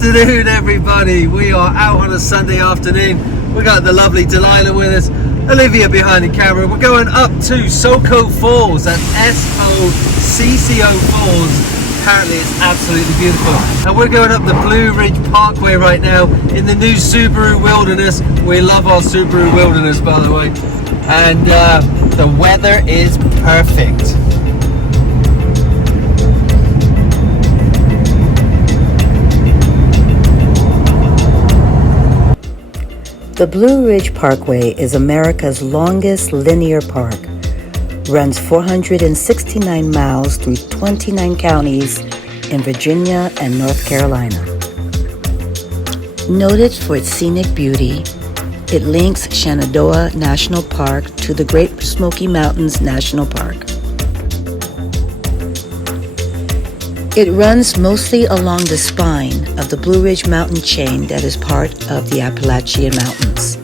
Good afternoon, everybody. We are out on a Sunday afternoon. We got the lovely Delilah with us, Olivia behind the camera. We're going up to Soco Falls. That's S-O-C-C-O Falls. Apparently it's absolutely beautiful. And we're going up the Blue Ridge Parkway right now in the new Subaru Wilderness. We love our Subaru Wilderness, by the way. And the weather is perfect. The Blue Ridge Parkway is America's longest linear park. Runs 469 miles through 29 counties in Virginia and North Carolina. Noted for its scenic beauty, it links Shenandoah National Park to the Great Smoky Mountains National Park. It runs mostly along the spine of the Blue Ridge mountain chain that is part of the Appalachian Mountains.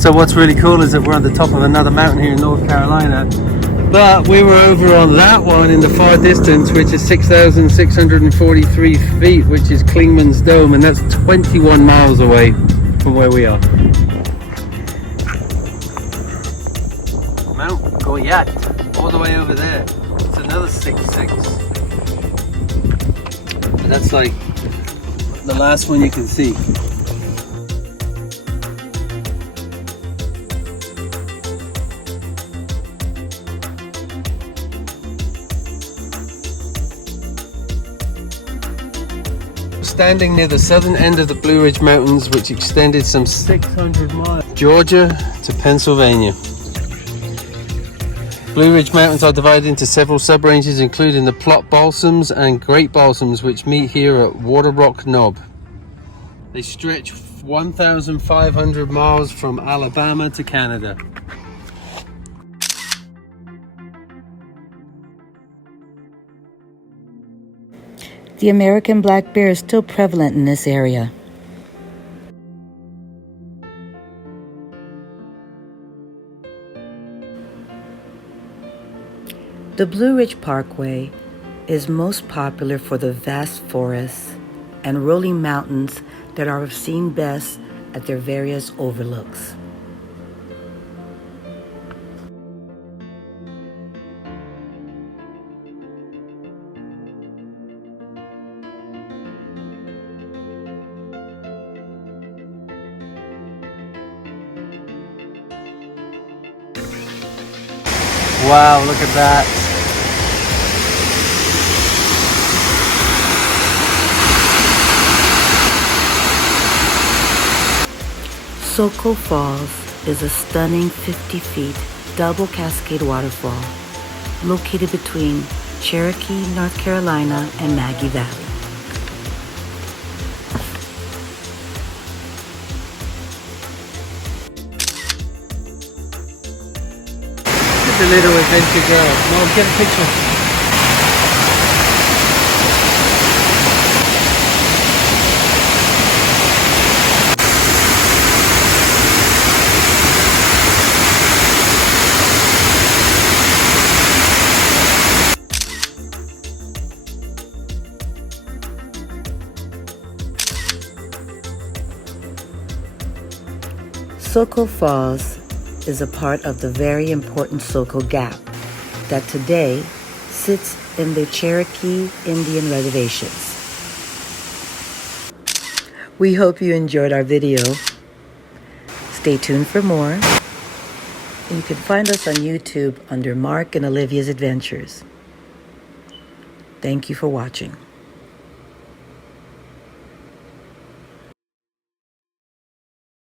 So what's really cool is that we're on the top of another mountain here in North Carolina, but we were over on that one in the far distance, which is 6,643 feet, which is Clingman's Dome, and that's 21 miles away from where we are. Mount Goyat, all the way over there. It's another 6.6. And that's like the last one you can see. Standing near the southern end of the Blue Ridge Mountains, which extended some 600 miles, Georgia to Pennsylvania. Blue Ridge Mountains are divided into several sub-ranges, including the Plot Balsams and Great Balsams, which meet here at Water Rock Knob. They stretch 1,500 miles from Alabama to Canada. The American black bear is still prevalent in this area. The Blue Ridge Parkway is most popular for the vast forests and rolling mountains that are seen best at their various overlooks. Wow, look at that. Soco Falls is a stunning 50 feet double cascade waterfall located between Cherokee, North Carolina and Maggie Valley. The little adventure girl. No, get a picture. Soco Falls is a part of the very important Soco Gap that today sits in the Cherokee Indian reservations. We hope you enjoyed our video. Stay tuned for more. You can find us on YouTube under Mark and Olivia's Adventures. Thank you for watching.